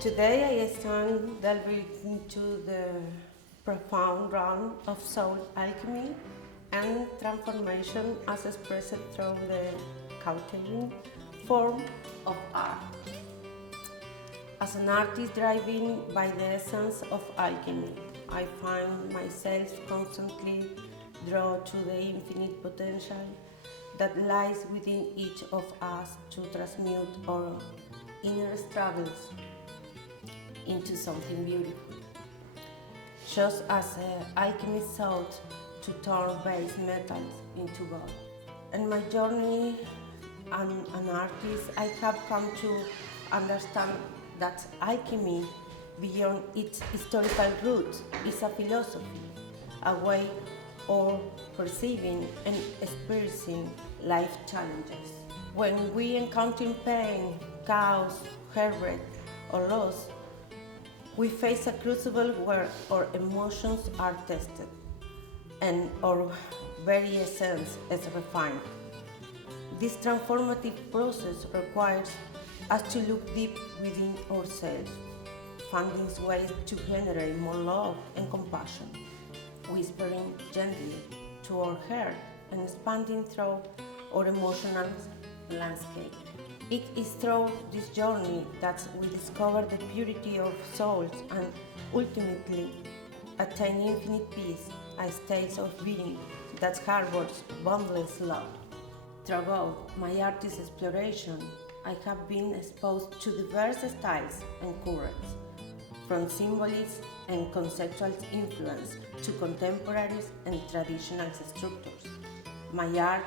Today I stand delving into the profound realm of soul alchemy and transformation as expressed through the countering form of art. As an artist driven by the essence of alchemy, I find myself constantly drawn to the infinite potential that lies within each of us to transmute our inner struggles into something beautiful. Just as alchemists sought to turn base metals into gold. In my journey as an artist, I have come to understand that alchemy, beyond its historical roots, is a philosophy, a way of perceiving and experiencing life challenges. When we encounter pain, chaos, heartbreak, or loss, we face a crucible where our emotions are tested and our very essence is refined. This transformative process requires us to look deep within ourselves, finding ways to generate more love and compassion, whispering gently to our heart and expanding through our emotional landscape. It is through this journey that we discover the purity of souls and ultimately attain infinite peace, a state of being that harbors boundless love. Throughout my artist exploration, I have been exposed to diverse styles and currents, from symbolism and conceptual influence to contemporary and traditional structures. My art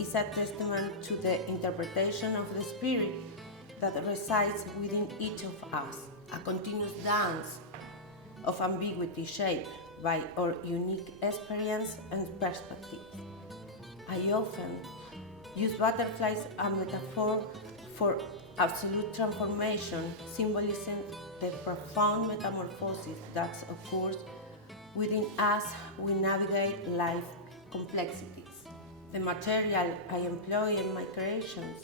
is a testament to the interpretation of the spirit that resides within each of us, a continuous dance of ambiguity shaped by our unique experience and perspective. I often use butterflies as a metaphor for absolute transformation, symbolizing the profound metamorphosis that occurs within us we navigate life complexities. The material I employ in my creations,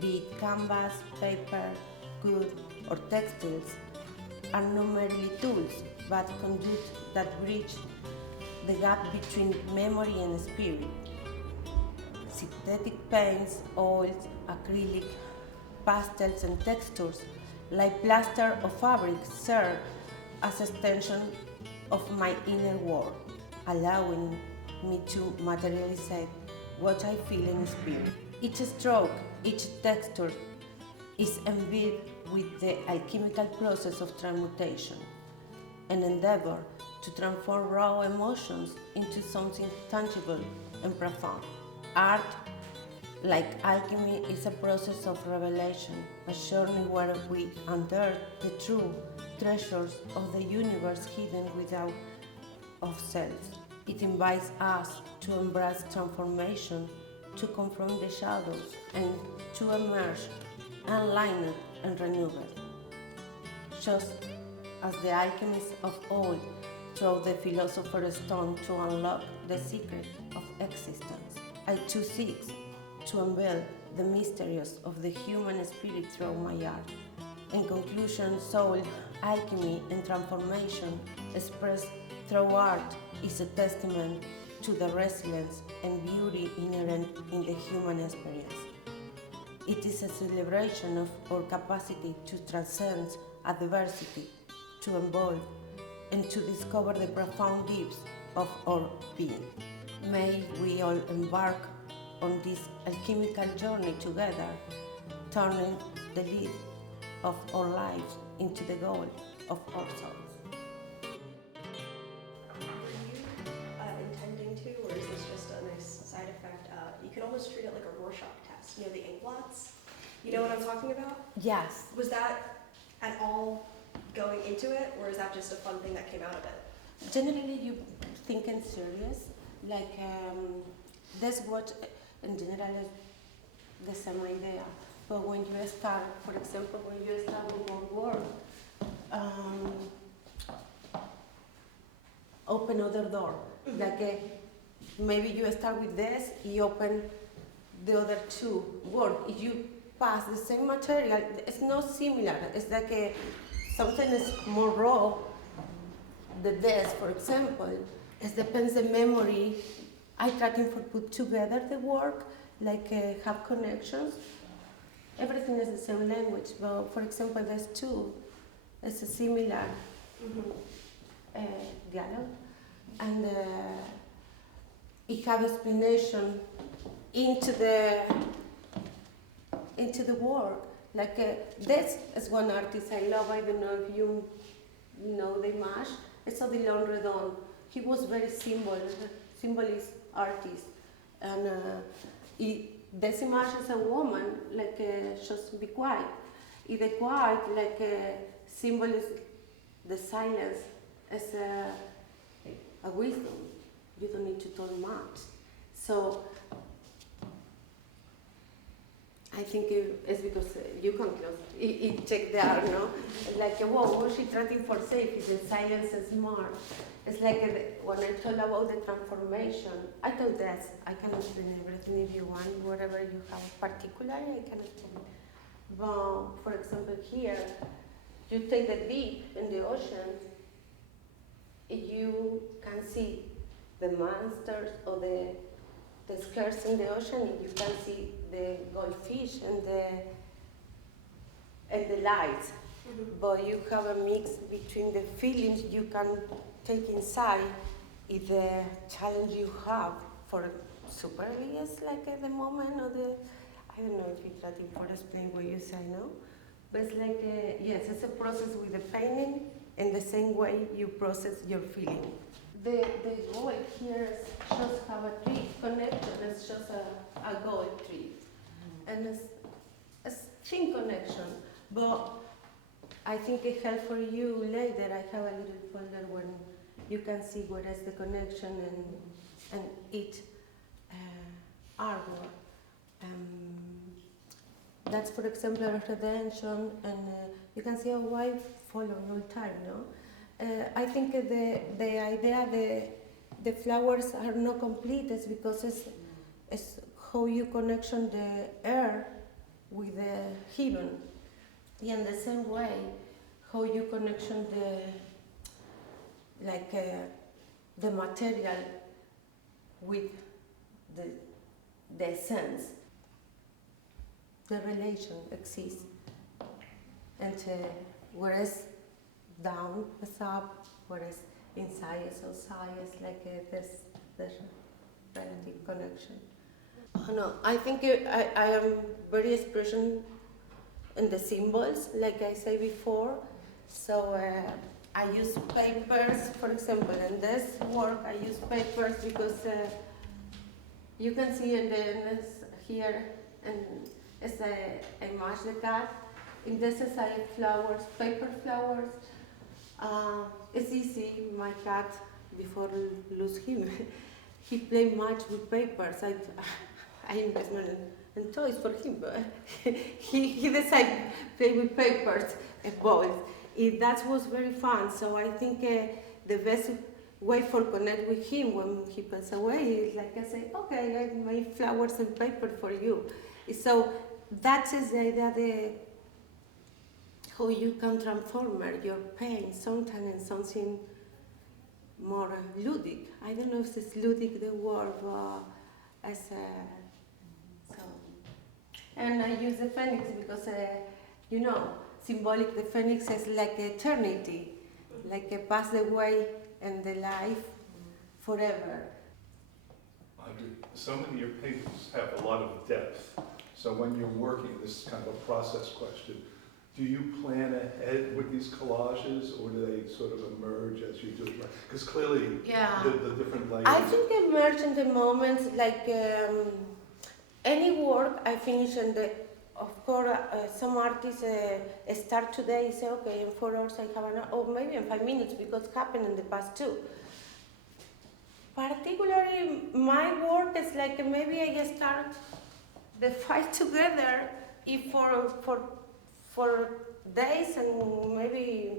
be it canvas, paper, wood, or textiles, are not merely tools, but conduits that bridge the gap between memory and spirit. Synthetic paints, oils, acrylic, pastels, and textures, like plaster or fabric, serve as extension of my inner world, allowing me to materialize what I feel in spirit. Each stroke, each texture is imbued with the alchemical process of transmutation, an endeavor to transform raw emotions into something tangible and profound. Art, like alchemy, is a process of revelation, a journey where we unearth the true treasures of the universe hidden without ourselves. It invites us to embrace transformation, to confront the shadows, and to emerge enlightened and renewed. Just as the alchemists of old threw the philosopher's stone to unlock the secret of existence, I too seek to unveil the mysteries of the human spirit through my art. In conclusion, soul, alchemy, and transformation expressed through art is a testament to the resilience and beauty inherent in the human experience. It is a celebration of our capacity to transcend adversity, to evolve, and to discover the profound depths of our being. May we all embark on this alchemical journey together, turning the lead of our lives into the goal of our souls. Were you intending to, or is this just a nice side effect? You could almost treat it like a Rorschach test. You know, the ink blots? You know what I'm talking about? Yes. Was that at all going into it, or is that just a fun thing that came out of it? Generally, you think in serious, like that's what in general is the same idea. But when you start, for example, when you start with one word, open other door. Mm-hmm. Like maybe you start with this, you open the other two words. If you pass the same material, it's not similar. It's like something is more raw, the best, for example, it depends the memory. I try to put together the work, like have connections. Everything is the same language, but for example, there's two. It's a similar dialogue, and it have explanation into the work. Like this is one artist I love. I don't know if you know the image. It's Odilon Redon. He was very symbolist artist, and this image is a woman like just be quiet. In the quiet, like symbol is the silence as a wisdom. You don't need to talk much. So I think it's because you can close it check there, no? Like, whoa, what she trying for safe is the silence is smart. It's like when I told about the transformation, I told that I can explain everything if you want, whatever you have particularly, I can explain. But for example, here, you take the deep in the ocean, you can see the monsters or the scarce in the ocean, you can see the goldfish and the lights. But you have a mix between the feelings you can take inside is the challenge you have for superly is like at the moment or the, I don't know if it's trying to explain what you say, no? But it's like, yes, it's a process with the painting in the same way you process your feeling. The goal here is just have a tree connection, it's just a gold tree. And it's a thin connection, but I think it helps for you later. I have a little folder when you can see what is the connection and each artwork. That's, for example, a redemption, and you can see a wife following all time, no? I think the idea the flowers are not complete is because it's how you connection the air with the heaven. In the same way, how you connection the material with the essence. The relation exists, and whereas down is up, whereas inside is outside. It's like this relative connection. Oh, no, I think I am very expression in the symbols, like I said before. So I use papers, for example, in this work I use papers because you can see in here, and it's a image the cat. In this is I have flowers, paper flowers. It's easy, my cat, before lose him, he played much with papers. I invest in toys for him, but he decided to play with papers and balls. That was very fun, so I think the best way for connect with him when he passes away is like I say, okay, I made flowers and paper for you. So that is the idea, how you can transform your pain sometimes in something more ludic. I don't know if it's ludic the word, but as so. And I use the phoenix because symbolic. The phoenix is like eternity, like a pass away and the life forever. So many of your paintings have a lot of depth. So when you're working, this is kind of a process question. Do you plan ahead with these collages, or do they sort of emerge as you do it? Because clearly, the different layers. I think emerge in the moments, like any work I finish, and of course, some artists start today, say, okay, in 4 hours I have an hour, or maybe in 5 minutes, because it happened in the past too. Particularly, my work is like maybe I start the fight together if for days and maybe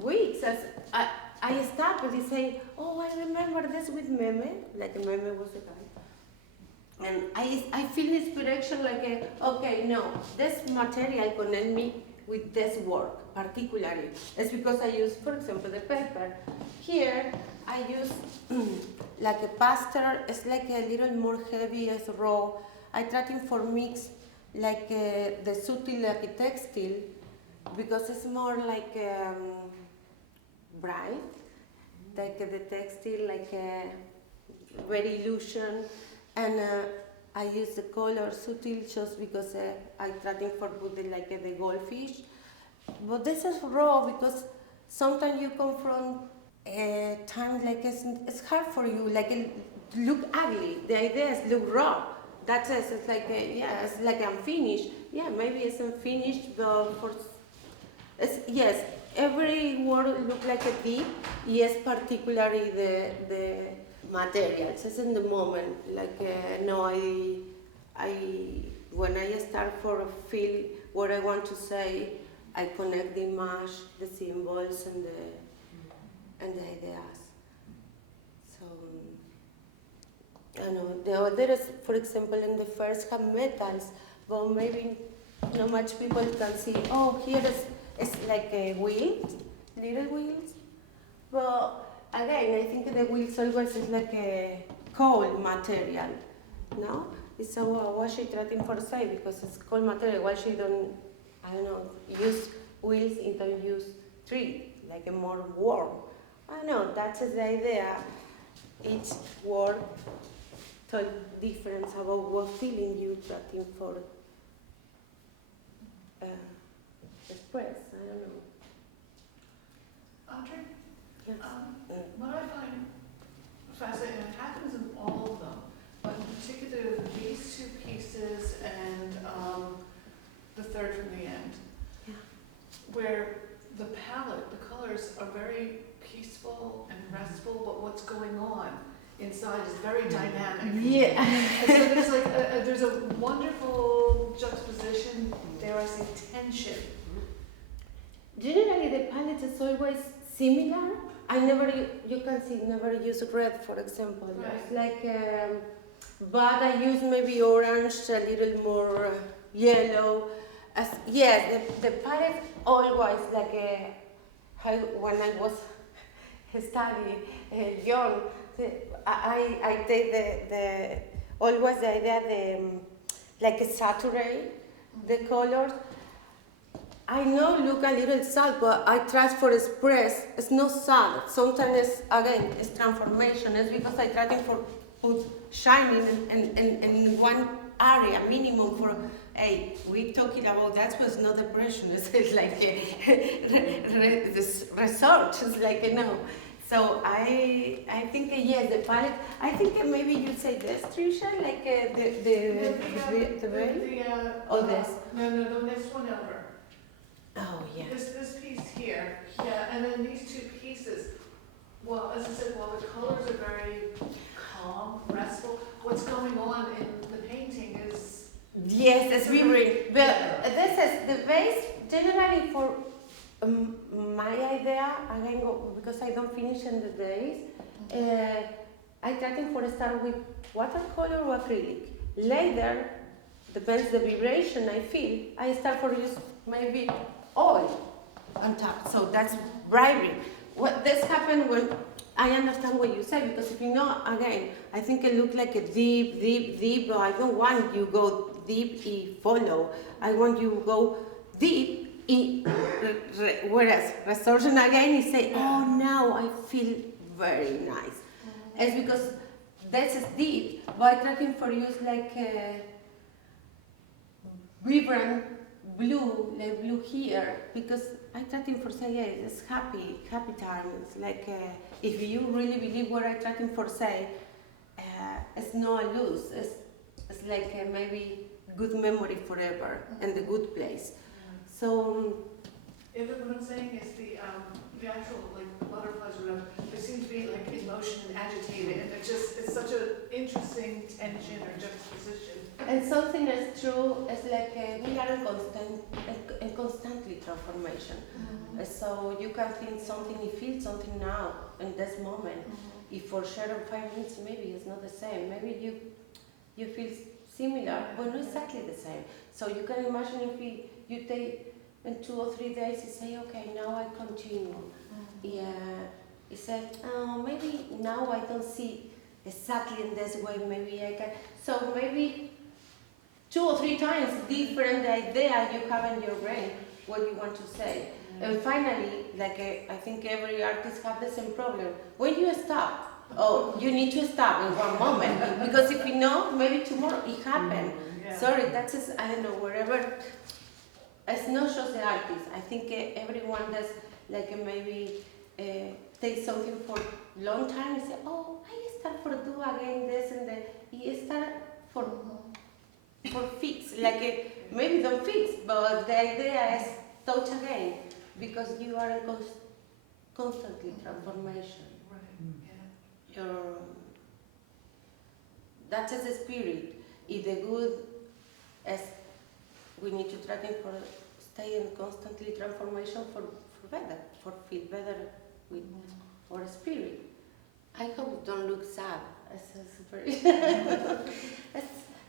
weeks. As I start with saying, oh, I remember this with Meme, like Meme was a guy. And I feel inspiration like, okay, no, this material connect me with this work particularly. It's because I use, for example, the paper. Here I use like a pastel. It's like a little more heavy as raw. I try to for mix like the subtle like a textile because it's more like bright, like the textile, like very illusion, and I use the color subtle just because I try to for put the, like the goldfish. But this is raw because sometimes you come from a time like it's hard for you, like it look ugly. The idea is look raw. That's it. It's like yeah, it's like unfinished. Yeah, maybe it's unfinished, but for yes, every word look like a deep. Yes, particularly the materials. It's in the moment. Like no, I when I start for feel what I want to say, I connect the image, the symbols, and the ideas. So I know the other is, for example, in the first have metals, but maybe not much people can see. Oh, here is it's like a wheels, little wheels. But again, I think the wheels always is like a cold material, no? It's so why she trying for say because it's cold material. Why she don't, I don't know, use wheels and don't use tree like a more warm. I don't know. That's the idea. Each word tell difference about what feeling you trying for express. I don't know. Adri, Yes. what I find fascinating, it happens in all of them, but in particular these two pieces and the third from the end, Yeah. where the palette, the colors are very peaceful and restful, but what's going on inside is very dynamic. Yeah. And so there's like there's a wonderful juxtaposition, dare I say, tension. Generally, the palette is always similar. I never, you can see, never use red, for example. Right. It's like, but I use maybe orange, a little more yellow. As yes, the palette always like when I was studying young, I take the always the idea like a saturate the colors. I know look a little sad, but I try for express. It's not sad. Sometimes it's, again it's transformation. It's because I try for put shining in one area minimum for. Hey, we talking about that was not depression. It's like this research. It's like So I think yes, the palette. I think maybe you say this, Trisha, like the way or this. No, the next one over. Oh yeah. This piece here, yeah, and then these two pieces. Well, as I said, while the colors are very calm, restful, what's going on in the painting is. Yes, it's vibrant. But this is the base generally for my idea. Again, because I don't finish in the days. I try for start with watercolor or acrylic. Later, depends the vibration I feel. I start for use maybe oil on top. So that's bribery. What this happened when I understand what you say, because if you know, again, I think it looked like a deep, but I don't want you go deep and follow. I want you go deep, whereas restoration again is say, oh, now I feel very nice. It's because this is deep, but I'm trying for use like vibrant blue, like blue here, because I try for say, yeah, it's happy time. It's like if you really believe what I try for say, it's not a lose. It's like maybe good memory forever and the good place. So. What I'm saying is the actual like butterflies or whatever, they seem to be like in motion and agitated, and it's such an interesting tension or juxtaposition. And something that's true is like we are in constantly transformation. Mm-hmm. So you can think something, you feel something now in this moment. Mm-hmm. If for sure in 5 minutes maybe it's not the same. Maybe you feel similar, but not exactly the same. So you can imagine if you take in 2 or 3 days he say, okay, now I continue. Yeah, he said, oh, maybe now I don't see exactly in this way, maybe I can. So maybe 2 or 3 times different idea you have in your brain, what you want to say. And finally, like I think every artist have the same problem. When you stop, oh, you need to stop in one moment. Because if you know, maybe tomorrow it happened. Yeah. Sorry, that's just, I don't know, wherever. It's not just the artist. I think everyone does, like maybe take something for long time and say, oh, I start for do again this and that. You start for fix, like maybe don't fix, but the idea is touch again because you are in constantly transformation. Right, yeah. Your, that's the spirit. If the good is, we need to try to stay in constantly transformation for better, for feel better with our spirit. I hope it don't look sad. It's very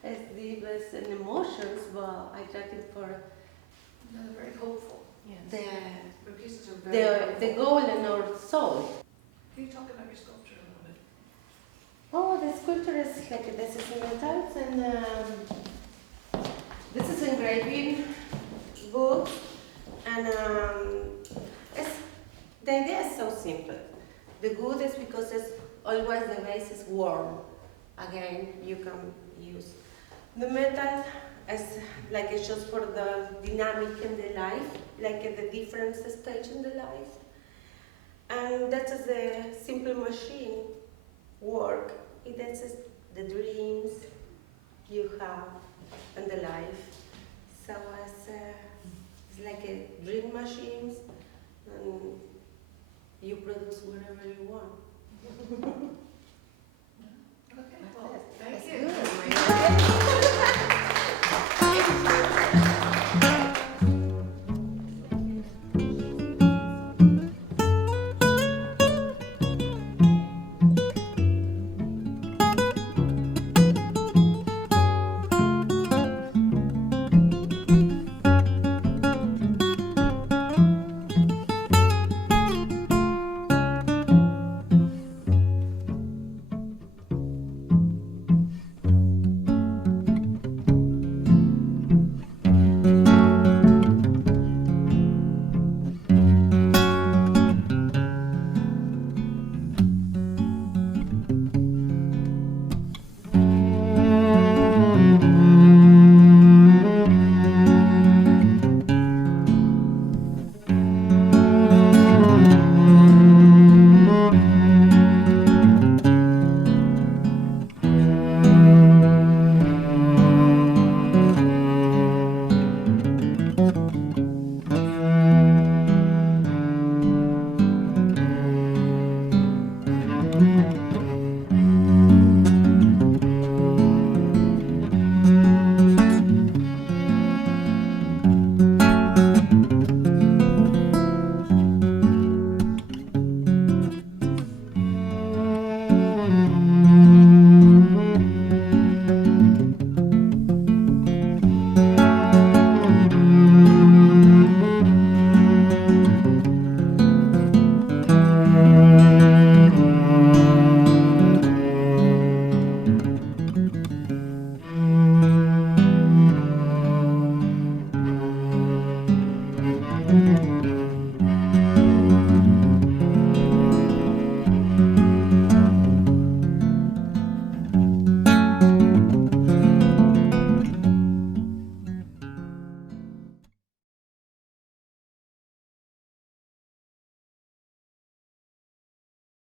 it's deep as in emotions, but I try to for No, they're very hopeful. the The pieces are very the hopeful. goal in our soul. Can you talk about your sculpture a little bit? Oh, the sculpture is like this is metals and this is engraving book and it's, the idea is so simple. The good is because it's always the base is warm. Again, you can use the metal as like it's just for the dynamic in the life, like at the different stage in the life. And that is the simple machine work. It is the dreams you have in the life. So it's like a dream machines, and you produce whatever you want.